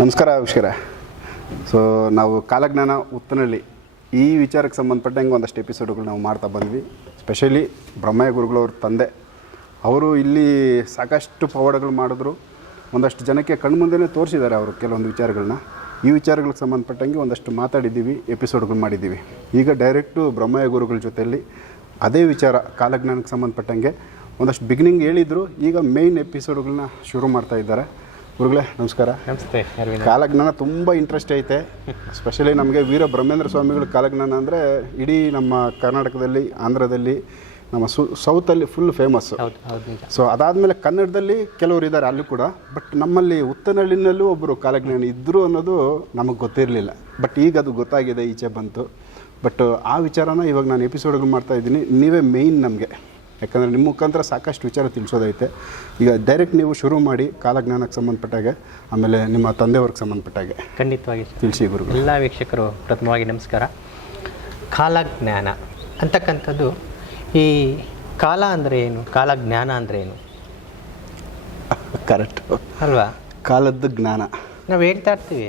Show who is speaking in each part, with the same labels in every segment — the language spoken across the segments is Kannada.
Speaker 1: ನಮಸ್ಕಾರ ವಿಷ್ಕರ ಸೊ ನಾವು ಕಾಲಜ್ಞಾನ ಉತ್ತನಹಳ್ಳಿ ಈ ವಿಚಾರಕ್ಕೆ ಸಂಬಂಧಪಟ್ಟಂಗೆ ಒಂದಷ್ಟು ಎಪಿಸೋಡ್ಗಳು ನಾವು ಮಾಡ್ತಾ ಬಂದ್ವಿ. ಸ್ಪೆಷಲಿ ಬ್ರಹ್ಮಯ್ಯ ಗುರುಗಳವ್ರ ತಂದೆ. ಅವರು ಇಲ್ಲಿ ಸಾಕಷ್ಟು ಪವಾಡಗಳು ಮಾಡಿದ್ರು. ಒಂದಷ್ಟು ಜನಕ್ಕೆ ಕಣ್ಮುಂದೆನೇ ತೋರಿಸಿದ್ದಾರೆ ಅವರು ಕೆಲವೊಂದು ವಿಚಾರಗಳನ್ನ ಈ ವಿಚಾರಗಳಿಗೆ ಸಂಬಂಧಪಟ್ಟಂಗೆ ಒಂದಷ್ಟು ಮಾತಾಡಿದ್ದೀವಿ ಎಪಿಸೋಡ್ಗಳು ಮಾಡಿದ್ದೀವಿ. ಈಗ ಡೈರೆಕ್ಟು ಬ್ರಹ್ಮಯ್ಯ ಗುರುಗಳ ಜೊತೆಯಲ್ಲಿ ಅದೇ ವಿಚಾರ ಕಾಲಜ್ಞಾನಕ್ಕೆ ಸಂಬಂಧಪಟ್ಟಂಗೆ ಒಂದಷ್ಟು ಬಿಗಿನಿಂಗ್ ಹೇಳಿದರು. ಈಗ ಮೇಯ್ನ್ ಎಪಿಸೋಡ್ಗಳನ್ನ ಶುರು ಮಾಡ್ತಾ ಇದ್ದಾರೆ. ಗುರುಗಳೇ ನಮಸ್ಕಾರ.
Speaker 2: ನಮಸ್ತೆ
Speaker 1: ಕಾಲಜ್ಞಾನ ತುಂಬ ಇಂಟ್ರೆಸ್ಟ್ ಐತೆ. ಸ್ಪೆಷಲಿ ನಮಗೆ ವೀರ ಬ್ರಹ್ಮೇಂದ್ರ ಸ್ವಾಮಿಗಳ ಕಾಲಜ್ಞಾನ ಅಂದರೆ ಇಡೀ ನಮ್ಮ ಕರ್ನಾಟಕದಲ್ಲಿ ಆಂಧ್ರದಲ್ಲಿ ನಮ್ಮ ಸು ಸೌತಲ್ಲಿ ಫುಲ್
Speaker 2: ನಿಜ.
Speaker 1: ಸೊ ಅದಾದಮೇಲೆ ಕನ್ನಡದಲ್ಲಿ ಕೆಲವರು ಇದ್ದಾರೆ ಅಲ್ಲೂ ಕೂಡ. ಬಟ್ ನಮ್ಮಲ್ಲಿ ಉತ್ತನಹಳ್ಳಿನಲ್ಲೂ ಒಬ್ಬರು ಕಾಲಜ್ಞಾನ ಇದ್ದರು ಅನ್ನೋದು ನಮಗೆ ಗೊತ್ತಿರಲಿಲ್ಲ. ಬಟ್ ಈಗ ಅದು ಗೊತ್ತಾಗಿದೆ ಈಚೆ ಬಂತು. ಬಟ್ ಆ ವಿಚಾರನ ಇವಾಗ ನಾನು ಎಪಿಸೋಡ್ಗಳು ಮಾಡ್ತಾ ಇದ್ದೀನಿ. ನೀವೇ ಮೇಯ್ನ್ ನಮಗೆ. ಯಾಕಂದರೆ ನಿಮ್ಮ ಮುಖಾಂತರ ಸಾಕಷ್ಟು ವಿಚಾರ ತಿಳಿಸೋದೈತೆ. ಈಗ ಡೈರೆಕ್ಟ್ ನೀವು ಶುರು ಮಾಡಿ ಕಾಲಜ್ಞಾನಕ್ಕೆ ಸಂಬಂಧಪಟ್ಟಾಗೆ ಆಮೇಲೆ ನಿಮ್ಮ ತಂದೆಯವ್ರಿಗೆ ಸಂಬಂಧಪಟ್ಟಾಗೆ.
Speaker 2: ಖಂಡಿತವಾಗಿ.
Speaker 1: ತಿಳಿಸಿ ಗುರು
Speaker 2: ಎಲ್ಲ ವೀಕ್ಷಕರು ಪ್ರಥಮವಾಗಿ ನಮಸ್ಕಾರ. ಕಾಲಜ್ಞಾನ ಅಂತಕ್ಕಂಥದ್ದು ಈ ಕಾಲ ಅಂದರೆ ಏನು? ಕಾಲಜ್ಞಾನ ಅಂದರೆ ಏನು?
Speaker 1: ಕರೆಕ್ಟ್
Speaker 2: ಅಲ್ವಾ?
Speaker 1: ಕಾಲದ್ದು ಜ್ಞಾನ.
Speaker 2: ನಾವು ಹೇಳ್ತಾ ಇರ್ತೀವಿ.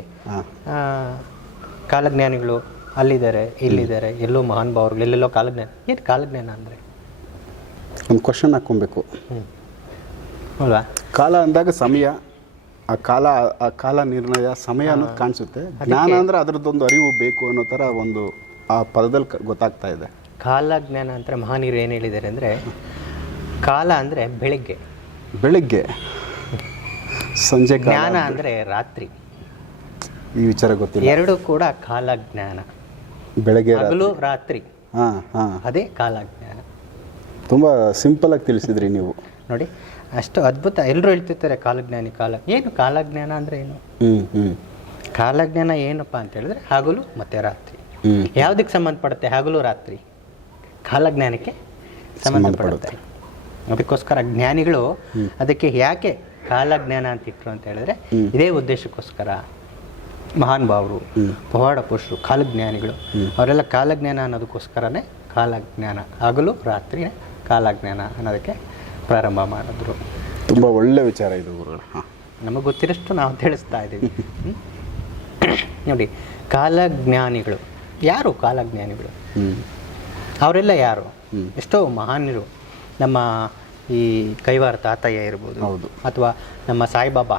Speaker 2: ಕಾಲಜ್ಞಾನಿಗಳು ಅಲ್ಲಿದ್ದಾರೆ ಇಲ್ಲಿದ್ದಾರೆ ಎಲ್ಲೋ ಮಹಾನ್ ಭಾವರುಗಳು ಎಲ್ಲೆಲ್ಲೋ ಕಾಲಜ್ಞಾನ. ಏನು ಕಾಲಜ್ಞಾನ ಅಂದರೆ?
Speaker 1: ಒಂದು ಕ್ವಶನ್ ಹಾಕ್ಕೊಬೇಕು.
Speaker 2: ಹ್ಞೂ ಅಲ್ವಾ?
Speaker 1: ಕಾಲ ಅಂದಾಗ ಸಮಯ ಆ ಕಾಲ ಆ ಕಾಲ ನಿರ್ಣಯ ಸಮಯ ಅನ್ನೋದು ಕಾಣಿಸುತ್ತೆ. ಜ್ಞಾನ ಅಂದ್ರೆ ಅದರದ್ದೊಂದು ಅರಿವು ಬೇಕು ಅನ್ನೋ ಥರ ಒಂದು ಆ ಪದದಲ್ಲಿ ಗೊತ್ತಾಗ್ತಾ ಇದೆ.
Speaker 2: ಕಾಲಜ್ಞಾನ ಅಂತ ಮಹಾನೀರು ಏನು ಹೇಳಿದ್ದಾರೆ ಅಂದ್ರೆ ಕಾಲ ಅಂದರೆ ಬೆಳಿಗ್ಗೆ.
Speaker 1: ಬೆಳಿಗ್ಗೆ. ಸಂಜೆ ಕಾಲ
Speaker 2: ಜ್ಞಾನ ಅಂದ್ರೆ ರಾತ್ರಿ.
Speaker 1: ಈ ವಿಚಾರ ಗೊತ್ತಿಲ್ಲ.
Speaker 2: ಎರಡು ಕೂಡ ಕಾಲಜ್ಞಾನ
Speaker 1: ಬೆಳಗ್ಗೆ
Speaker 2: ಹಗಲು ರಾತ್ರಿ.
Speaker 1: ಹಾಂ ಹಾಂ.
Speaker 2: ಅದೇ ಕಾಲಜ್ಞಾನ
Speaker 1: ತುಂಬ ಸಿಂಪಲ್ ಆಗಿ ತಿಳಿಸಿದ್ರಿ ನೀವು.
Speaker 2: ನೋಡಿ ಅಷ್ಟು ಅದ್ಭುತ ಎಲ್ಲರೂ ಹೇಳ್ತಿರ್ತಾರೆ ಕಾಲಜ್ಞಾನಿ ಕಾಲ ಏನು ಕಾಲಜ್ಞಾನ ಅಂದರೆ ಏನು? ಕಾಲಜ್ಞಾನ ಏನಪ್ಪ ಅಂತ ಹೇಳಿದ್ರೆ ಹಗಲು ಮತ್ತು ರಾತ್ರಿ. ಯಾವುದಕ್ಕೆ ಸಂಬಂಧಪಡುತ್ತೆ ಹಗಲು ರಾತ್ರಿ? ಕಾಲಜ್ಞಾನಕ್ಕೆ ಸಂಬಂಧಪಡುತ್ತೆ. ಅದಕ್ಕೋಸ್ಕರ ಜ್ಞಾನಿಗಳು ಅದಕ್ಕೆ ಯಾಕೆ ಕಾಲಜ್ಞಾನ ಅಂತ ಇಟ್ರು ಅಂತ ಹೇಳಿದ್ರೆ ಇದೇ ಉದ್ದೇಶಕ್ಕೋಸ್ಕರ ಮಹಾನ್ ಭಾವರು ಪವಾಡ ಪುರುಷರು ಕಾಲಜ್ಞಾನಿಗಳು ಅವರೆಲ್ಲ ಕಾಲಜ್ಞಾನ ಅನ್ನೋದಕ್ಕೋಸ್ಕರನೇ ಕಾಲಜ್ಞಾನ ಹಗಲು ರಾತ್ರಿ ಕಾಲಜ್ಞಾನ ಅನ್ನೋದಕ್ಕೆ ಪ್ರಾರಂಭ ಮಾಡಿದ್ರು.
Speaker 1: ತುಂಬ ಒಳ್ಳೆ ವಿಚಾರ ಇದು ಗುರುಗಳು. ಹಾಂ.
Speaker 2: ನಮಗೆ ಗೊತ್ತಿರೋಷ್ಟು ನಾವು ತಿಳಿಸ್ತಾ ಇದ್ದೀವಿ. ನೋಡಿ ಕಾಲಜ್ಞಾನಿಗಳು. ಯಾರು ಕಾಲಜ್ಞಾನಿಗಳು? ಅವರೆಲ್ಲ ಯಾರು? ಎಷ್ಟೋ ಮಹಾನ್ಯರು. ನಮ್ಮ ಈ ಕೈವಾರ ತಾತಯ್ಯ ಇರ್ಬೋದು
Speaker 1: ಹೌದು.
Speaker 2: ಅಥವಾ ನಮ್ಮ ಸಾಯಿಬಾಬಾ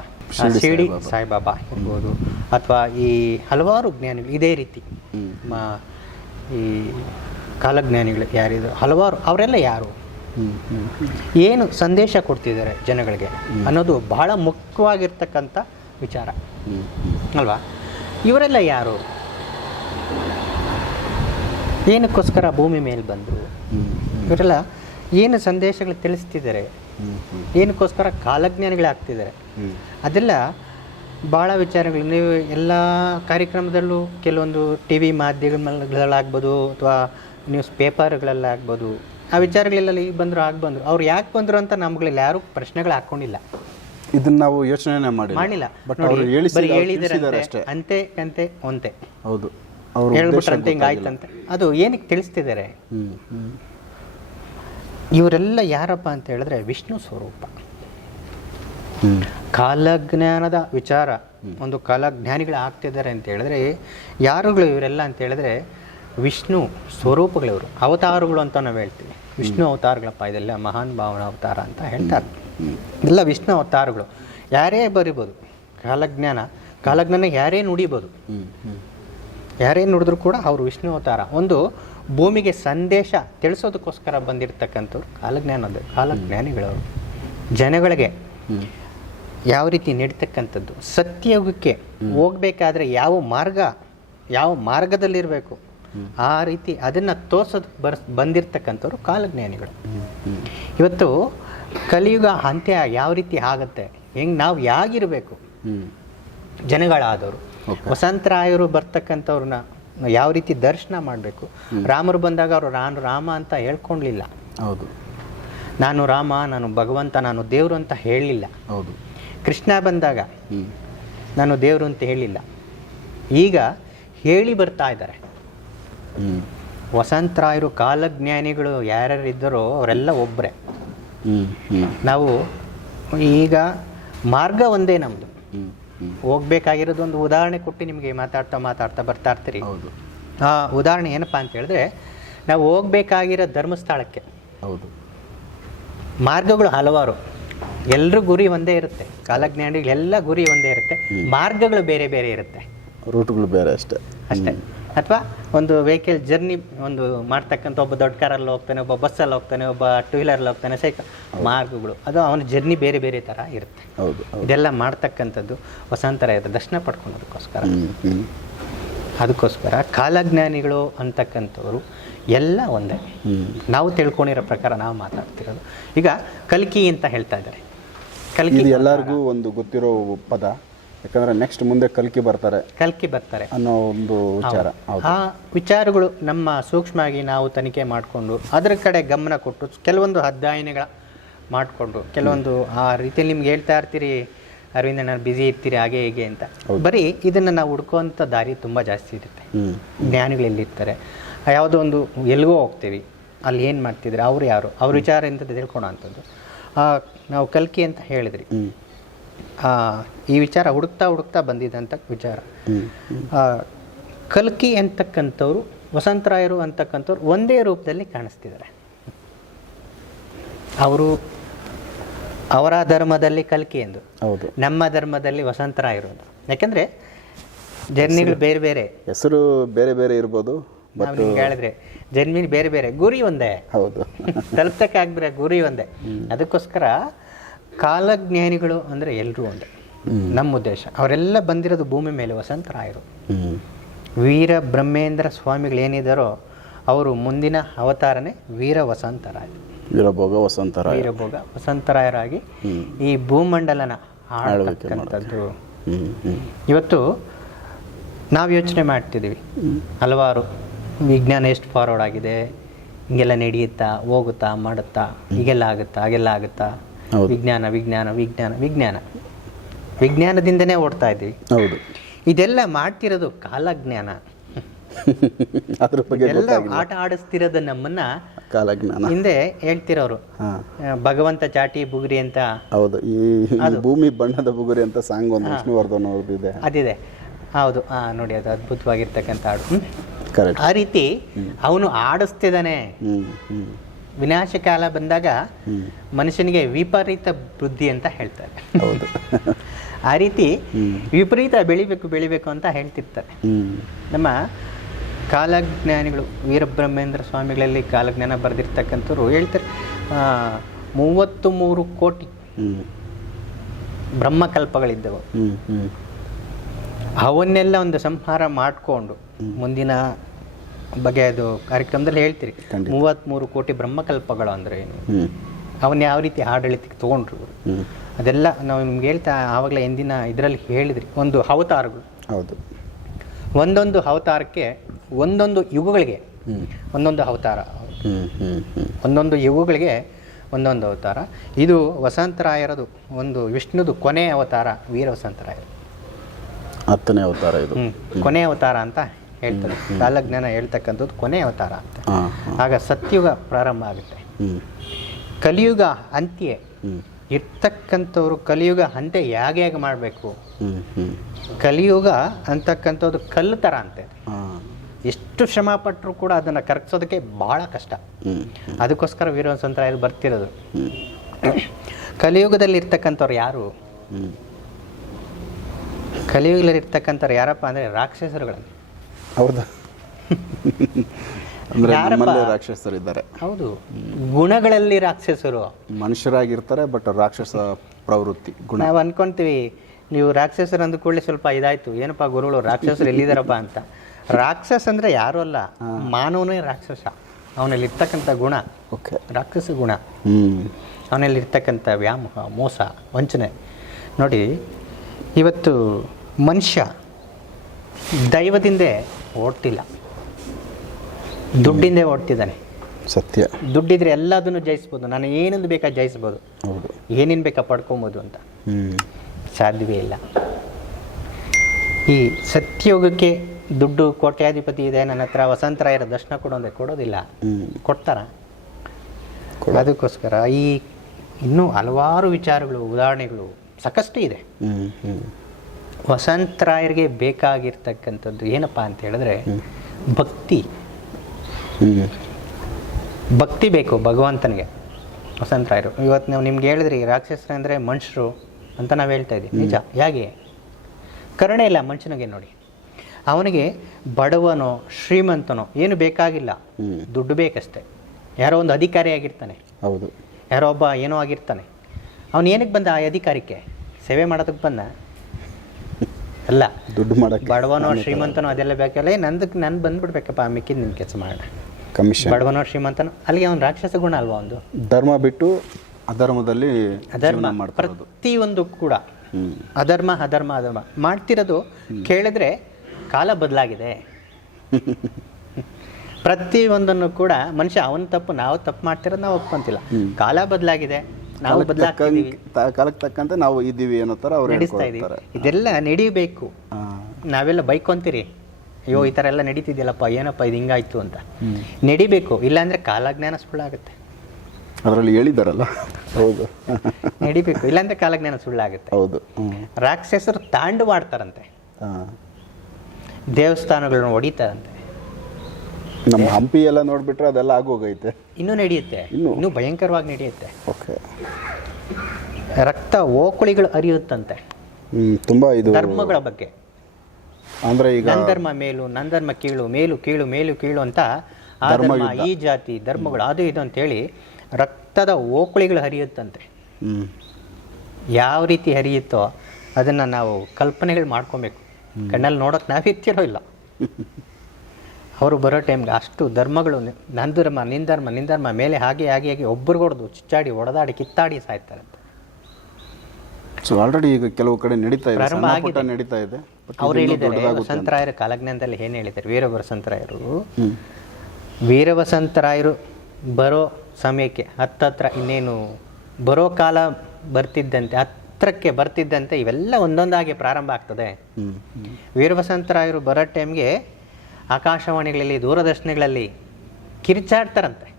Speaker 2: ಶಿರಡಿ ಸಾಯಿಬಾಬಾ. ಇರ್ಬೋದು ಅಥವಾ ಈ ಹಲವಾರು ಜ್ಞಾನಿಗಳು ಇದೇ ರೀತಿ. ಈ ಕಾಲಜ್ಞಾನಿಗಳು ಯಾರಿದ್ರು? ಹಲವಾರು ಅವರೆಲ್ಲ ಯಾರು? ಏನು ಸಂದೇಶ ಕೊಡ್ತಿದ್ದಾರೆ ಜನಗಳಿಗೆ ಅನ್ನೋದು ಬಹಳ ಮುಖ್ಯವಾಗಿರ್ತಕ್ಕಂಥ ವಿಚಾರ. ಅಲ್ವಾ? ಇವರೆಲ್ಲ ಯಾರು? ಏನಕ್ಕೋಸ್ಕರ ಭೂಮಿ ಮೇಲೆ ಬಂದರು? ಇವರೆಲ್ಲ ಏನು ಸಂದೇಶಗಳು ತಿಳಿಸ್ತಿದ್ದಾರೆ? ಏನಕ್ಕೋಸ್ಕರ ಕಾಲಜ್ಞಾನಿಗಳಾಗ್ತಿದ್ದಾರೆ ಅದೆಲ್ಲ ಭಾಳ ವಿಚಾರಗಳು. ನೀವು ಎಲ್ಲ ಕಾರ್ಯಕ್ರಮದಲ್ಲೂ ಕೆಲವೊಂದು ಟಿ ವಿ ಮಾಧ್ಯಮಗಳಾಗ್ಬೋದು ಅಥವಾ ನ್ಯೂಸ್ ಪೇಪರ್ಗಳಲ್ಲಾಗ್ಬೋದು ಆ ವಿಚಾರಗಳೆಲ್ಲ ಈಗ ಬಂದರು ಆಗ ಬಂದರು. ಅವ್ರು ಯಾಕೆ ಬಂದರು ಅಂತ ನಮ್ಗಳಲ್ಲಿ ಯಾರು ಪ್ರಶ್ನೆಗಳು ಹಾಕ್ಕೊಂಡಿಲ್ಲ
Speaker 1: ಇದನ್ನ ನಾವು ಯೋಚನೆ ಮಾಡಿಲ್ಲ.
Speaker 2: ಮಾಡಿಲ್ಲ.
Speaker 1: ಬಟ್ ಅವರು ತಿಳಿಸಿದ್ದಾರೆ ಅಷ್ಟೇ.
Speaker 2: ಅಂತೆ ಅಂತೆ ಒಂತೆ.
Speaker 1: ಹೌದು. ಅವರು
Speaker 2: ಹೇಳ್ಬಿಟ್ರಂತೆ ಹಿಂಗಾಯ್ತಂತೆ ಅದು ಏನಕ್ಕೆ ತಿಳಿಸ್ತಿದ್ದಾರೆ? ಇವರೆಲ್ಲ ಯಾರಪ್ಪ ಅಂತ ಹೇಳಿದ್ರೆ ವಿಷ್ಣು ಸ್ವರೂಪ.
Speaker 1: ಹ್ಮ್.
Speaker 2: ಕಾಲಜ್ಞಾನದ ವಿಚಾರ ಒಂದು ಕಾಲಜ್ಞಾನಿಗಳು ಆಗ್ತಿದ್ದಾರೆ ಅಂತ ಹೇಳಿದ್ರೆ ಯಾರುಗಳು ಇವರೆಲ್ಲ ಅಂತ ಹೇಳಿದ್ರೆ ವಿಷ್ಣು ಸ್ವರೂಪಗಳಿವರು, ಅವತಾರಗಳು ಅಂತ ನಾವು ಹೇಳ್ತೀವಿ. ವಿಷ್ಣು ಅವತಾರಗಳಪ್ಪ, ಇದೆಲ್ಲ ಮಹಾನ್ ಭಾವನ ಅವತಾರ ಅಂತ ಹೇಳ್ತಾರೆ. ಇದೆಲ್ಲ ವಿಷ್ಣು ಅವತಾರಗಳು. ಯಾರೇ ಬರಿಬೋದು, ಕಾಲಜ್ಞಾನ ಕಾಲಜ್ಞಾನ ಯಾರೇ ನುಡಿಬೋದು, ಯಾರೇ ನುಡಿದ್ರು ಕೂಡ ಅವರು ವಿಷ್ಣು ಅವತಾರ. ಒಂದು ಭೂಮಿಗೆ ಸಂದೇಶ ತಿಳಿಸೋದಕ್ಕೋಸ್ಕರ ಬಂದಿರತಕ್ಕಂಥವ್ರು ಕಾಲಜ್ಞಾನದ, ಕಾಲಜ್ಞಾನಿಗಳವರು. ಜನಗಳಿಗೆ ಯಾವ ರೀತಿ ನೀಡ್ತಕ್ಕಂಥದ್ದು, ಸತ್ಯಯುಗಕ್ಕೆ ಹೋಗ್ಬೇಕಾದ್ರೆ ಯಾವ ಮಾರ್ಗ, ಯಾವ ಮಾರ್ಗದಲ್ಲಿರಬೇಕು? ಆ ರೀತಿ ಅದನ್ನು ತೋರ್ಸೋದು ಬರ್ ಬಂದಿರತಕ್ಕಂಥವ್ರು ಕಾಲಜ್ಞಾನಿಗಳು. ಇವತ್ತು ಕಲಿಯುಗ ಅಂತ್ಯ ಯಾವ ರೀತಿ ಆಗುತ್ತೆ ಹೆಂಗೆ ನಾವು ಯಾಗಿರಬೇಕು ಜನಗಳಾದವರು ವಸಂತರಾಯರು ಬರ್ತಕ್ಕಂಥವ್ರನ್ನ ಯಾವ ರೀತಿ ದರ್ಶನ ಮಾಡಬೇಕು ರಾಮರು ಬಂದಾಗ ಅವರು ನಾನು ರಾಮ ಅಂತ ಹೇಳ್ಕೊಳ್ಲಿಲ್ಲ
Speaker 1: ಹೌದು.
Speaker 2: ನಾನು ರಾಮ ನಾನು ಭಗವಂತ ನಾನು ದೇವರು ಅಂತ ಹೇಳಲಿಲ್ಲ
Speaker 1: ಹೌದು.
Speaker 2: ಕೃಷ್ಣ ಬಂದಾಗ ನಾನು ದೇವರು ಅಂತ ಹೇಳಿಲ್ಲ. ಈಗ ಹೇಳಿ ಬರ್ತಾ ಇದ್ದಾರೆ. ವಸಂತರಾಯರು ಕಾಲಜ್ಞಾನಿಗಳು ಯಾರ್ಯಾರು ಇದ್ದರೋ ಅವರೆಲ್ಲ ಒಬ್ಬರೇ ನಾವು ಈಗ ಮಾರ್ಗ ಒಂದೇ ನಮ್ಮದು ಹೋಗ್ಬೇಕಾಗಿರೋದು ಒಂದು ಉದಾಹರಣೆ ಕೊಟ್ಟು ನಿಮಗೆ ಮಾತಾಡ್ತಾ ಮಾತಾಡ್ತಾ ಬರ್ತಾ ಇರ್ತೀರಿ.
Speaker 1: ಹೌದು.
Speaker 2: ಆ ಉದಾಹರಣೆ ಏನಪ್ಪ ಅಂತ ಹೇಳಿದ್ರೆ ನಾವು ಹೋಗ್ಬೇಕಾಗಿರೋ ಧರ್ಮಸ್ಥಳಕ್ಕೆ
Speaker 1: ಹೌದು.
Speaker 2: ಮಾರ್ಗಗಳು ಹಲವಾರು. ಎಲ್ಲರೂ ಗುರಿ ಒಂದೇ ಇರುತ್ತೆ. ಕಾಲಜ್ಞಾನಿಗಳೆಲ್ಲ ಗುರಿ ಒಂದೇ ಇರುತ್ತೆ. ಮಾರ್ಗಗಳು ಬೇರೆ ಬೇರೆ ಇರುತ್ತೆ.
Speaker 1: ರೂಟ್ಗಳು ಬೇರೆ ಅಷ್ಟೇ.
Speaker 2: ಅಷ್ಟೇ. ಅಥವಾ ಒಂದು ವೆಹಿಕಲ್ ಜರ್ನಿ ಒಂದು ಮಾಡ್ತಕ್ಕಂಥ ಒಬ್ಬ ದೊಡ್ಡ ಕಾರಲ್ಲಿ ಹೋಗ್ತಾನೆ ಒಬ್ಬ ಬಸ್ಸಲ್ಲಿ ಹೋಗ್ತಾನೆ ಒಬ್ಬ ಟೂ ವೀಲರಲ್ಲಿ ಹೋಗ್ತಾನೆ ಸೈಕಲ್ ಮಾರ್ಗಗಳು. ಅದು ಅವನ ಜರ್ನಿ ಬೇರೆ ಬೇರೆ ಥರ ಇರುತ್ತೆ.
Speaker 1: ಹೌದು
Speaker 2: ಇದೆಲ್ಲ ಮಾಡ್ತಕ್ಕಂಥದ್ದು ವಸಂತರ ದರ್ಶನ ಪಡ್ಕೊಳೋದಕ್ಕೋಸ್ಕರ ಅದಕ್ಕೋಸ್ಕರ ಕಾಲಜ್ಞಾನಿಗಳು ಅಂತಕ್ಕಂಥವ್ರು ಎಲ್ಲ ಒಂದೇ. ನಾವು ತಿಳ್ಕೊಂಡಿರೋ ಪ್ರಕಾರ ನಾವು ಮಾತಾಡ್ತಿರೋದು. ಈಗ ಕಲ್ಕಿ ಅಂತ ಹೇಳ್ತಾ ಇದ್ದಾರೆ. ಕಲ್ಕಿ
Speaker 1: ಇದು ಎಲ್ಲರಿಗೂ ಒಂದು ಗೊತ್ತಿರೋ ಪದ. ಯಾಕಂದ್ರೆ ನೆಕ್ಸ್ಟ್ ಮುಂದೆ ಕಲ್ಕಿ ಬರ್ತಾರೆ
Speaker 2: ಕಲ್ಕಿ ಬರ್ತಾರೆ.
Speaker 1: ಅನ್ನೋ ಒಂದು ವಿಚಾರ.
Speaker 2: ಆ ವಿಚಾರಗಳು ನಮ್ಮ ಸೂಕ್ಷ್ಮವಾಗಿ ನಾವು ತನಿಖೆ ಮಾಡಿಕೊಂಡು ಅದರ ಕಡೆ ಗಮನ ಕೊಟ್ಟು ಕೆಲವೊಂದು ಅಧ್ಯಯನಗಳ ಮಾಡಿಕೊಂಡು ಕೆಲವೊಂದು ಆ ರೀತಿಯಲ್ಲಿ ನಿಮ್ಗೆ ಹೇಳ್ತಾ ಇರ್ತೀರಿ ಅರವಿಂದ ನಾನು ಬ್ಯುಸಿ ಇರ್ತೀರಿ ಹಾಗೆ ಹೀಗೆ ಅಂತ. ಬರೀ ಇದನ್ನು ನಾವು ಹುಡ್ಕೋವಂಥ ದಾರಿ ತುಂಬ ಜಾಸ್ತಿ ಇರುತ್ತೆ.
Speaker 1: ಹ್ಞೂ
Speaker 2: ಜ್ಞಾನಿಗಳು ಎಲ್ಲಿರ್ತಾರೆ ಯಾವುದೋ ಒಂದು ಎಲ್ಲಿಗೋ ಹೋಗ್ತೀವಿ ಅಲ್ಲಿ ಏನು ಮಾಡ್ತಿದ್ರೆ ಅವ್ರು ಯಾರು ಅವ್ರ ವಿಚಾರ ಅಂತ ತಿಳ್ಕೊಳೋ ಅಂಥದ್ದು ಆ, ನಾವು ಕಲ್ಕಿ ಅಂತ ಹೇಳಿದ್ರಿ. ಈ ವಿಚಾರ ಹುಡುಕ್ತಾ ಹುಡುಕ್ತಾ ಬಂದಿದ್ದಂಥ ವಿಚಾರ. ಆ, ಕಲ್ಕಿ ಅಂತಕ್ಕಂಥವ್ರು ವಸಂತರಾಯರು ಅಂತಕ್ಕಂಥವ್ರು ಒಂದೇ ರೂಪದಲ್ಲಿ ಕಾಣಿಸ್ತಿದ್ದಾರೆ. ಅವರು ಅವರ ಧರ್ಮದಲ್ಲಿ ಕಲ್ಕಿ ಎಂದು.
Speaker 1: ಹೌದು.
Speaker 2: ನಮ್ಮ ಧರ್ಮದಲ್ಲಿ ವಸಂತರಾಯರು ಅಂತ. ಯಾಕಂದರೆ ಜರ್ನಿಗಳು ಬೇರೆ ಬೇರೆ.
Speaker 1: ಹೆಸರು ಬೇರೆ ಬೇರೆ ಇರ್ಬೋದು
Speaker 2: ನಾವು ನಿಮ್ಗೆ ಹೇಳಿದ್ರೆ ಜರ್ನಿ ಬೇರೆ ಬೇರೆ ಗುರಿ ಒಂದೇ.
Speaker 1: ಹೌದು.
Speaker 2: ತಲುಪ್ತಕ್ಕಾಗ್ಬಿರ ಗುರಿ ಒಂದೇ. ಅದಕ್ಕೋಸ್ಕರ ಕಾಲಜ್ಞಾನಿಗಳು ಅಂದರೆ ಎಲ್ಲರೂ ಒಂದೇ. ನಮ್ಮ ಉದ್ದೇಶ. ಅವರೆಲ್ಲ ಬಂದಿರೋದು ಭೂಮಿ ಮೇಲೆ ವಸಂತರಾಯರು ವೀರ ಬ್ರಹ್ಮೇಂದ್ರ ಸ್ವಾಮಿಗಳು ಏನಿದ್ದಾರೋ ಅವರು ಮುಂದಿನ ಅವತಾರನೇ ವೀರ ವಸಂತರಾಯ
Speaker 1: ವೀರಭೋಗ ವಸಂತರಾಯ
Speaker 2: ವೀರಭೋಗ ವಸಂತರಾಯರಾಗಿ. ಈ ಭೂಮಂಡಲನ ಆಳ್ತಕ್ಕಂಥದ್ದು. ಇವತ್ತು ನಾವು ಯೋಚನೆ ಮಾಡ್ತಿದ್ದೀವಿ. ಹಲವಾರು ವಿಜ್ಞಾನ ಎಷ್ಟು ಫಾರ್ವರ್ಡ್ ಆಗಿದೆ ಹಿಂಗೆಲ್ಲ ನಡೆಯುತ್ತಾ ಹೋಗುತ್ತಾ ಮಾಡುತ್ತಾ ಹೀಗೆಲ್ಲ ಆಗುತ್ತಾ ಹಾಗೆಲ್ಲ ಆಗುತ್ತಾ. ವಿಜ್ಞಾನ ವಿಜ್ಞಾನ ವಿಜ್ಞಾನ ವಿಜ್ಞಾನ. ವಿಜ್ಞಾನದಿಂದನೇ ಓಡ್ತಾ ಇದ್ದೀವಿ.
Speaker 1: ಹೌದು.
Speaker 2: ಇದೆಲ್ಲ ಮಾಡ್ತಿರೋದು ಕಾಲಜ್ಞಾನ.
Speaker 1: ಅದ್ರ ಬಗ್ಗೆ
Speaker 2: ಎಲ್ಲ ಆಟ ಆಡಿಸ್ತಿರೋದು ನಮ್ಮನ್ನ
Speaker 1: ಕಾಲಜ್ಞಾನ.
Speaker 2: ಹಿಂದೆ ಹೇಳ್ತಿರೋರು. ಭಗವಂತ ಚಾಟಿ ಬುಗುರಿ ಅಂತ.
Speaker 1: ಹೌದು. ಈ ಭೂಮಿ ಬಣ್ಣದ ಬುಗುರಿ ಅಂತ ಸಾಂಗ್ ಒಂದು ವಿಷ್ಣುವರ್ಧನ್ ಅವ್ರದ್ದು ಇದೆ
Speaker 2: ಅದಿದೆ. ಹೌದು. ಹಾ ನೋಡಿ ಅದು ಅದ್ಭುತವಾಗಿರ್ತಕ್ಕಂಥ ಹಾಡು. ಆ ರೀತಿ ಅವನು ಆಡಿಸ್ತಿದ್ದಾನೆ. ವಿನಾಶಕಾಲ ಬಂದಾಗ ಮನುಷ್ಯನಿಗೆ ವಿಪರೀತ ಬುದ್ಧಿ ಅಂತ ಹೇಳ್ತಾರೆ.
Speaker 1: ಹೌದು.
Speaker 2: ಆ ರೀತಿ ವಿಪರೀತ ಬೆಳಿಬೇಕು ಬೆಳಿಬೇಕು ಅಂತ ಹೇಳ್ತಿರ್ತಾರೆ. ನಮ್ಮ ಕಾಲಜ್ಞಾನಿಗಳು ವೀರಬ್ರಹ್ಮೇಂದ್ರ ಸ್ವಾಮಿಗಳಲ್ಲಿ ಕಾಲಜ್ಞಾನ ಬರೆದಿರ್ತಕ್ಕಂಥವ್ರು ಹೇಳ್ತಾರೆ ಮೂವತ್ತು ಮೂರು ಕೋಟಿ ಬ್ರಹ್ಮಕಲ್ಪಗಳಿದ್ದವು. ಅವನ್ನೆಲ್ಲ ಒಂದು ಸಂಹಾರ ಮಾಡಿಕೊಂಡು ಮುಂದಿನ ಬಗೆಯದು ಕಾರ್ಯಕ್ರಮದಲ್ಲಿ ಹೇಳ್ತೀರಿ.
Speaker 1: ಮೂವತ್ಮೂರು
Speaker 2: ಮೂವತ್ತ್ಮೂರು ಕೋಟಿ ಬ್ರಹ್ಮಕಲ್ಪಗಳು ಅಂದರೆ ಏನು? ಅವನ್ನ ಯಾವ ರೀತಿ ಆಡಳಿತಕ್ಕೆ ತೊಗೊಂಡ್ರು ಅದೆಲ್ಲ ನಾವು ನಿಮ್ಗೆ ಹೇಳ್ತಾ ಆವಾಗಲೇ ಎಂದಿನ ಇದರಲ್ಲಿ ಹೇಳಿದ್ರಿ. ಒಂದು ಅವತಾರಗಳು.
Speaker 1: ಹೌದು.
Speaker 2: ಒಂದೊಂದು ಅವತಾರಕ್ಕೆ ಒಂದೊಂದು ಯುಗಗಳಿಗೆ ಒಂದೊಂದು ಅವತಾರ. ಒಂದೊಂದು ಯುಗಗಳಿಗೆ ಒಂದೊಂದು ಅವತಾರ. ಇದು ವಸಂತರಾಯರದು ಒಂದು ವಿಷ್ಣುದು ಕೊನೆ ಅವತಾರ ವೀರ ವಸಂತರಾಯರು
Speaker 1: ಹತ್ತನೇ ಅವತಾರ ಇದು.
Speaker 2: ಕೊನೆ ಅವತಾರ ಅಂತ ಹೇಳ್ತಾರೆ. ಕಾಲಜ್ಞಾನ ಹೇಳ್ತಕ್ಕಂಥದ್ದು ಕೊನೆ ಅವತಾರ ಅಂತ ಆಗ ಸತ್ಯುಗ ಪ್ರಾರಂಭ ಆಗುತ್ತೆ. ಕಲಿಯುಗ ಅಂತ್ಯ. ಇರ್ತಕ್ಕಂಥವ್ರು ಕಲಿಯುಗ ಅಂತೆ ಹೇಗೆ ಹೇಗೆ ಮಾಡಬೇಕು? ಕಲಿಯುಗ ಅಂತಕ್ಕಂಥದ್ದು ಕಲ್ಲು ಥರ ಅಂತೆ. ಎಷ್ಟು ಶ್ರಮ ಪಟ್ಟರು ಕೂಡ ಅದನ್ನು ಕರಗಿಸೋದಕ್ಕೆ ಭಾಳ ಕಷ್ಟ.
Speaker 1: ಅದಕ್ಕೋಸ್ಕರ
Speaker 2: ಅದಕ್ಕೋಸ್ಕರ ಇಲ್ಲಿ ಬರ್ತಿರೋದು. ಕಲಿಯುಗದಲ್ಲಿ ಇರ್ತಕ್ಕಂಥವ್ರು ಯಾರು? ಕಲಿಯುಗದಲ್ಲಿ ಇರ್ತಕ್ಕಂಥವ್ರು ಯಾರಪ್ಪ ಅಂದರೆ ರಾಕ್ಷಸರುಗಳು
Speaker 1: ಹೌದಾ. ಅಂದರೆ
Speaker 2: ಯಾರಪ್ಪ?
Speaker 1: ನಮ್ಮಲ್ಲೇ ರಾಕ್ಷಸರಿದ್ದಾರೆ
Speaker 2: ಹೌದು. ಗುಣಗಳಲ್ಲಿ ರಾಕ್ಷಸರು.
Speaker 1: ಮನುಷ್ಯರಾಗಿರ್ತಾರೆ ಬಟ್ ರಾಕ್ಷಸ ಪ್ರವೃತ್ತಿ ಗುಣ.
Speaker 2: ನಾವು ಅನ್ಕೊಂತೀವಿ ನೀವು ರಾಕ್ಷಸರು ಅಂದ ಕೂಡಲೇ ಸ್ವಲ್ಪ ಇದಾಯ್ತು. ಏನಪ್ಪ ಗುರುಗಳು ರಾಕ್ಷಸರು ಎಲ್ಲಿದಾರಪ್ಪ ಅಂತ. ರಾಕ್ಷಸ ಅಂದ್ರೆ ಯಾರು ಅಲ್ಲ. ಮಾನವನೇ ರಾಕ್ಷಸ. ಅವನಲ್ಲಿ ಇರ್ತಕ್ಕಂಥ ಗುಣ.
Speaker 1: ಓಕೆ
Speaker 2: ರಾಕ್ಷಸ ಗುಣ.
Speaker 1: ಹ್ಞೂ
Speaker 2: ಅವನಲ್ಲಿ ಇರ್ತಕ್ಕಂಥ ವ್ಯಾಮೋಹ ಮೋಸ ವಂಚನೆ. ನೋಡಿ ಇವತ್ತು ಮನುಷ್ಯ ದೈವದಿಂದೇ ಓಡ್ತಿಲ್ಲ. ದುಡ್ಡಿಂದೇ ಓಡ್ತಿದ್ದಾನೆ.
Speaker 1: ಸತ್ಯ.
Speaker 2: ದುಡ್ಡಿದ್ರೆ ಎಲ್ಲದನ್ನು ಜಯಿಸ್ಬೋದು. ನಾನು ಏನೊಂದು ಬೇಕಾ ಜಯಿಸ್ಬೋದು. ಏನೇನು ಬೇಕಾ ಪಡ್ಕೊಬೋದು ಅಂತ. ಸಾಧ್ಯವೇ ಇಲ್ಲ. ಈ ಸತ್ಯಯೋಗಕ್ಕೆ ದುಡ್ಡು ಕೋಟ್ಯಾಧಿಪತಿ ಇದೆ. ನನ್ನ ಹತ್ರ ವಸಂತರಾಯರ ದರ್ಶನ ಕೊಡು ಅಂದರೆ ಕೊಡೋದಿಲ್ಲ. ಕೊಡ್ತಾರ? ಅದಕ್ಕೋಸ್ಕರ ಈ ಇನ್ನೂ ಹಲವಾರು ವಿಚಾರಗಳು ಉದಾಹರಣೆಗಳು ಸಾಕಷ್ಟು ಇದೆ. ವಸಂತರಾಯರಿಗೆ ಬೇಕಾಗಿರ್ತಕ್ಕಂಥದ್ದು ಏನಪ್ಪ ಅಂತ ಹೇಳಿದ್ರೆ ಭಕ್ತಿ. ಭಕ್ತಿ ಬೇಕು ಭಗವಂತನಿಗೆ ವಸಂತರಾಯರು. ಇವತ್ತು ನಾವು ನಿಮ್ಗೆ ಹೇಳಿದ್ರಿ ರಾಕ್ಷಸರು ಅಂದರೆ ಮನುಷ್ಯರು ಅಂತ ನಾವು ಹೇಳ್ತಾ ಇದ್ದೀವಿ. ನಿಜ. ಹೇಗೆ? ಕರುಣೆ ಇಲ್ಲ ಮನುಷ್ಯನಿಗೆ ನೋಡಿ. ಅವನಿಗೆ ಬಡವನೋ ಶ್ರೀಮಂತನೋ ಏನು ಬೇಕಾಗಿಲ್ಲ. ದುಡ್ಡು ಬೇಕಷ್ಟೆ. ಯಾರೋ ಒಂದು ಅಧಿಕಾರಿ ಆಗಿರ್ತಾನೆ.
Speaker 1: ಹೌದು.
Speaker 2: ಯಾರೋ ಒಬ್ಬ ಏನೋ ಆಗಿರ್ತಾನೆ. ಅವನು ಏನಕ್ಕೆ ಬಂದ ಆ ಅಧಿಕಾರಕ್ಕೆ? ಸೇವೆ ಮಾಡೋದಕ್ಕೆ ಬಂದ? ಅಲ್ಲ.
Speaker 1: ದುಡ್ಡು ಮಾಡಕ್ಕೆ
Speaker 2: ಬಡವನೋ ಶ್ರೀಮಂತನೋ ಅದೆಲ್ಲ ಬೇಕಲ್ಲ. ನಂದಕ್ಕೆ ನಾನು ಬಂದ್ಬಿಡ್ಬೇಕಪ್ಪ ಮಿಕ್ಕಿದ್ದು ನಿನ್ ಕೆಲಸ ಮಾಡ.
Speaker 1: ಕಮಿಷನ್.
Speaker 2: ಬಡವನೋ ಶ್ರೀಮಂತನೋ ಅಲ್ಲಿಗೆ ಅವ್ನು ರಾಕ್ಷಸ ಗುಣ ಅಲ್ವಾ ಒಂದು?
Speaker 1: ಧರ್ಮ ಬಿಟ್ಟು ಅಧರ್ಮದಲ್ಲಿ
Speaker 2: ಅಧರ್ಮ ಪ್ರತಿಯೊಂದು ಕೂಡ ಅಧರ್ಮ ಅಧರ್ಮ ಅಧರ್ಮ. ಮಾಡ್ತಿರೋದು ಕೇಳಿದ್ರೆ ಕಾಲ ಬದಲಾಗಿದೆ. ಪ್ರತಿಯೊಂದನ್ನು ಕೂಡ ಮನುಷ್ಯ ಅವನ ತಪ್ಪು ನಾವು ತಪ್ಪು ಮಾಡ್ತಿರೋದು ನಾವು ಒಪ್ಕೊಂತಿಲ್ಲ. ಕಾಲ ಬದಲಾಗಿದೆ. ನಾವು ಬದಲಾಗ್ತೀವಿ
Speaker 1: ಕಾಲಕ್ಕೆ ತಕ್ಕಂತೆ ನಾವು ಇದ್ದೀವಿ ಅನ್ನೋ ಥರ ಅವ್ರು
Speaker 2: ನಡೆಸ್ತಾ
Speaker 1: ಹೇಳ್ಕೊಳ್ತಾರೆ.
Speaker 2: ಇದೆಲ್ಲ ನಡೀಬೇಕು.
Speaker 1: ನಾವೆಲ್ಲ
Speaker 2: ನಾವೆಲ್ಲ ಬೈಕೊಂತೀರಿ. ಅಯ್ಯೋ ಈ ಥರ ಎಲ್ಲ ನಡೀತಿದ್ಯಲ್ಲಪ್ಪ ಏನಪ್ಪ ಇದು ಹಿಂಗಾಯ್ತು ಅಂತ. ನಡಿಬೇಕು. ಇಲ್ಲಾಂದ್ರೆ ಕಾಲಜ್ಞಾನ ಸುಳ್ಳಾಗುತ್ತೆ
Speaker 1: ಅದರಲ್ಲಿ ಹೇಳಿದಾರಲ್ಲ. ಹೌದು.
Speaker 2: ನಡಿಬೇಕು. ಇಲ್ಲಾಂದ್ರೆ ಕಾಲಜ್ಞಾನ ಸುಳ್ಳಾಗುತ್ತೆ
Speaker 1: ಹೌದು.
Speaker 2: ರಾಕ್ಷಸರು ತಾಂಡವಾಡ್ತಾರಂತೆ
Speaker 1: ಆ
Speaker 2: ದೇವಸ್ಥಾನಗಳನ್ನ ಹೊಡಿತಾರಂತೆ.
Speaker 1: ನಮ್ಮ ಹಂಪಿ ಎಲ್ಲ ನೋಡ್ಬಿಟ್ರೆ ಅದೆಲ್ಲ ಆಗೋಗೈತೆ.
Speaker 2: ಇನ್ನೂ ನಡೆಯುತ್ತೆ.
Speaker 1: ಇನ್ನು?
Speaker 2: ಭಯಂಕರವಾಗಿ ನಡೆಯುತ್ತೆ.
Speaker 1: ಓಕೆ.
Speaker 2: ರಕ್ತ ಓಕುಳಿಗಳು ಹರಿಯುತ್ತಂತೆ.
Speaker 1: ತುಂಬಾ ತುಂಬ ಇದು
Speaker 2: ಧರ್ಮಗಳ ಬಗ್ಗೆ.
Speaker 1: ಅಂದ್ರೆ ಈಗ
Speaker 2: ನನ್ನ ಧರ್ಮ ಮೇಲು ನಂದರ್ಮ ಕೀಳು ಮೇಲು ಕೀಳು ಮೇಲು ಕೀಳು ಅಂತ ಆ ಧರ್ಮ ಈ ಜಾತಿ ಧರ್ಮಗಳು ಅದು ಇದು ಅಂತೇಳಿ ರಕ್ತದ ಓಕುಳಿಗಳು ಹರಿಯುತ್ತಂತೆ.
Speaker 1: ಹ್ಮ್.
Speaker 2: ಯಾವ ರೀತಿ ಹರಿಯುತ್ತೋ ಅದನ್ನ ನಾವು ಕಲ್ಪನೆಗಳು ಮಾಡ್ಕೊಬೇಕು. ಕಣ್ಣಲ್ಲಿ ನೋಡೋಕೆ ನಾವಿರ್ತಿರೋ ಇಲ್ಲ. ಅವರು ಬರೋ ಟೈಮ್ಗೆ ಅಷ್ಟು ಧರ್ಮಗಳು ನಿ- ನನ್ನ ಧರ್ಮ ನಿನ್ನ ಧರ್ಮ ನಿನ್ನ ಧರ್ಮ ಮೇಲೆ ಹಾಗೆ ಹಾಗೆ ಹಾಗೆ ಹೊಡೆದು ಚುಚ್ಚಾಡಿ ಒಡದಾಡಿ ಕಿತ್ತಾಡಿ ಸಾಯ್ತಾರೆ.
Speaker 1: ಸೊ ಆಲ್ರೆಡಿ ಈಗ ಕೆಲವು ಕಡೆ ನಡೀತಾ ಇದೆ. ನಡೀತಾ ಇದೆ
Speaker 2: ಅವ್ರು ಹೇಳಿದ್ದಾರೆ ವಸಂತರಾಯರು ಕಾಲಜ್ಞಾನದಲ್ಲಿ ಏನು ಹೇಳಿದ್ದಾರೆ ವೀರ ವಸಂತರಾಯರು? ವೀರ ವಸಂತರಾಯರು ಬರೋ ಸಮಯಕ್ಕೆ ಹತ್ತತ್ರ ಇನ್ನೇನು ಬರೋ ಕಾಲ ಬರ್ತಿದ್ದಂತೆ ಹತ್ರಕ್ಕೆ ಬರ್ತಿದ್ದಂತೆ ಇವೆಲ್ಲ ಒಂದೊಂದಾಗಿ ಪ್ರಾರಂಭ ಆಗ್ತದೆ. ವೀರವಸಂತರಾಯರು ಬರೋ ಟೈಮ್ಗೆ ಆಕಾಶವಾಣಿಗಳಲ್ಲಿ ದೂರದರ್ಶನಗಳಲ್ಲಿ ಕಿರಿಚಾಡ್ತಾರಂತೆ.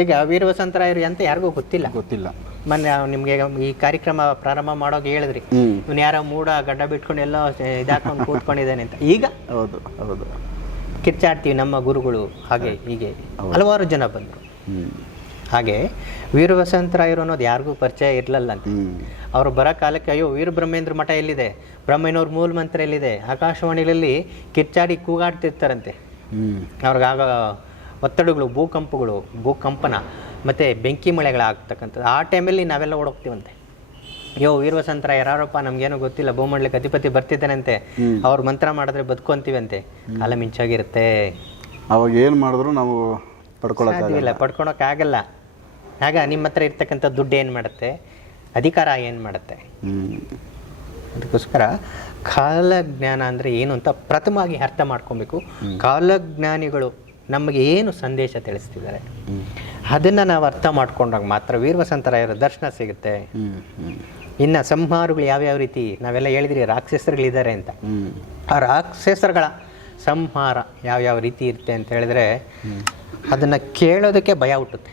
Speaker 2: ಈಗ ವೀರವಸಂತರಾಯರು ಅಂತ ಯಾರಿಗೂ ಗೊತ್ತಿಲ್ಲ.
Speaker 1: ಗೊತ್ತಿಲ್ಲ.
Speaker 2: ಮೊನ್ನೆ ನಿಮಗೆ ಈ ಕಾರ್ಯಕ್ರಮ ಪ್ರಾರಂಭ ಮಾಡೋಕೆ ಹೇಳಿದ್ರಿ. ಇವನು ಯಾರೋ ಮೂಡ ಗಡ್ಡ ಬಿಟ್ಕೊಂಡು ಎಲ್ಲೋ ಇದಾಕೊಂಡು ಕೂತ್ಕೊಂಡಿದ್ದಾನೆ ಅಂತ. ಈಗ?
Speaker 1: ಹೌದು ಹೌದು.
Speaker 2: ಕಿರ್ಚಾಡ್ತೀವಿ ನಮ್ಮ ಗುರುಗಳು ಹಾಗೆ ಹೀಗೆ. ಹಲವಾರು ಜನ ಬಂದರು.
Speaker 1: ಹ್ಮ್
Speaker 2: ವೀರ ವಸಂತರಾಯರು ಅನ್ನೋದು ಯಾರಿಗೂ ಪರಿಚಯ ಇರಲಿಲ್ಲ ಅಂತ ಅವರು ಬರೋ ಕಾಲಕ್ಕೆ ಅಯ್ಯೋ ವೀರ ಬ್ರಹ್ಮೇಂದ್ರ ಮಠ ಎಲ್ಲಿದೆ? ಬ್ರಹ್ಮಯ್ಯನವ್ರ ಮೂಲ ಮಂತ್ರ ಎಲ್ಲಿದೆ? ಆಕಾಶವಾಣಿಗಳಲ್ಲಿ ಕಿಚ್ಚಾಡಿ ಕೂಗಾಡ್ತಿರ್ತಾರಂತೆ. ಅವ್ರಿಗಾಗ ಒತ್ತಡಗಳು ಭೂಕಂಪಗಳು ಭೂಕಂಪನ ಮತ್ತು ಬೆಂಕಿ ಮಳೆಗಳಾಗ್ತಕ್ಕಂಥದ್ದು ಆ ಟೈಮಲ್ಲಿ ನಾವೆಲ್ಲ ಓಡೋಗ್ತೀವಂತೆ. ಅಯ್ಯೋ ವೀರವಸಂತರ ಯಾರಪ್ಪ ನಮ್ಗೇನು ಗೊತ್ತಿಲ್ಲ ಭೂಮಂಡಲಕ್ಕೆ ಅಧಿಪತಿ ಬರ್ತಿದ್ದಾನಂತೆ ಅವ್ರ ಮಂತ್ರ ಮಾಡಿದ್ರೆ ಬದುಕೊಂತೀವಂತೆ ಕಾಲ ಮಿಂಚಾಗಿರುತ್ತೆ.
Speaker 1: ಅವಾಗ ಏನು ಮಾಡಿದ್ರು ನಾವು ಪಡ್ಕೊಳಕ್ಕಾಗಲ್ಲ.
Speaker 2: ಪಡ್ಕೊಳಕ್ಕಾಗಲ್ಲ. ಆಗ ನಿಮ್ಮ ಹತ್ರ ಇರ್ತಕ್ಕಂಥ ದುಡ್ಡು ಏನು ಮಾಡುತ್ತೆ? ಅಧಿಕಾರ ಏನು ಮಾಡುತ್ತೆ? ಅದಕ್ಕೋಸ್ಕರ ಕಾಲಜ್ಞಾನ ಅಂದರೆ ಏನು ಅಂತ ಪ್ರಥಮವಾಗಿ ಅರ್ಥ ಮಾಡ್ಕೊಬೇಕು. ಕಾಲಜ್ಞಾನಿಗಳು ನಮಗೆ ಏನು ಸಂದೇಶ ತಿಳಿಸ್ತಿದ್ದಾರೆ? ಅದನ್ನು ನಾವು ಅರ್ಥ ಮಾಡ್ಕೊಂಡಾಗ ಮಾತ್ರ ವೀರವಸಂತರಾಯರ ದರ್ಶನ ಸಿಗುತ್ತೆ. ಇನ್ನು ಸಂಹಾರಗಳು ಯಾವ್ಯಾವ ರೀತಿ? ನಾವೆಲ್ಲ ಹೇಳಿದ್ರಿ ರಾಕ್ಷಸರುಗಳಿದ್ದಾರೆ ಅಂತ. ಆ ರಾಕ್ಷಸರುಗಳ ಸಂಹಾರ ಯಾವ್ಯಾವ ರೀತಿ ಇರುತ್ತೆ ಅಂತ ಹೇಳಿದ್ರೆ ಅದನ್ನು ಕೇಳೋದಕ್ಕೆ ಭಯ ಹುಟ್ಟುತ್ತೆ.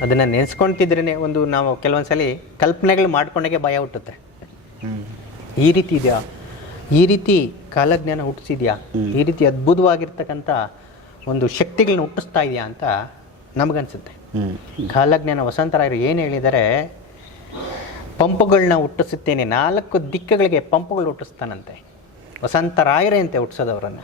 Speaker 2: ಅದನ್ನು ನೆನೆಸ್ಕೊಂತಿದ್ರೇ ಒಂದು ನಾವು ಕೆಲವೊಂದ್ಸಲಿ ಕಲ್ಪನೆಗಳು ಮಾಡ್ಕೊಂಡಾಗೆ ಭಯ ಹುಟ್ಟುತ್ತೆ.
Speaker 1: ಹ್ಮ್.
Speaker 2: ಈ ರೀತಿ ಇದೆಯಾ? ಈ ರೀತಿ ಕಾಲಜ್ಞಾನ ಹುಟ್ಟಿಸಿದ್ಯಾ? ಈ ರೀತಿ ಅದ್ಭುತವಾಗಿರ್ತಕ್ಕಂಥ ಒಂದು ಶಕ್ತಿಗಳನ್ನ ಹುಟ್ಟಿಸ್ತಾ ಇದೆಯಾ ಅಂತ ನಮಗನ್ಸುತ್ತೆ. ಕಾಲಜ್ಞಾನ ವಸಂತರಾಯರು ಏನು ಹೇಳಿದರೆ? ಪಂಪುಗಳನ್ನ ಹುಟ್ಟಿಸುತ್ತೇನೆ ನಾಲ್ಕು ದಿಕ್ಕುಗಳಿಗೆ ಪಂಪುಗಳು ಹುಟ್ಟಿಸ್ತಾನಂತೆ. ವಸಂತರಾಯರೇ ಅಂತೆ ಹುಟ್ಟಿಸೋದವ್ರನ್ನ.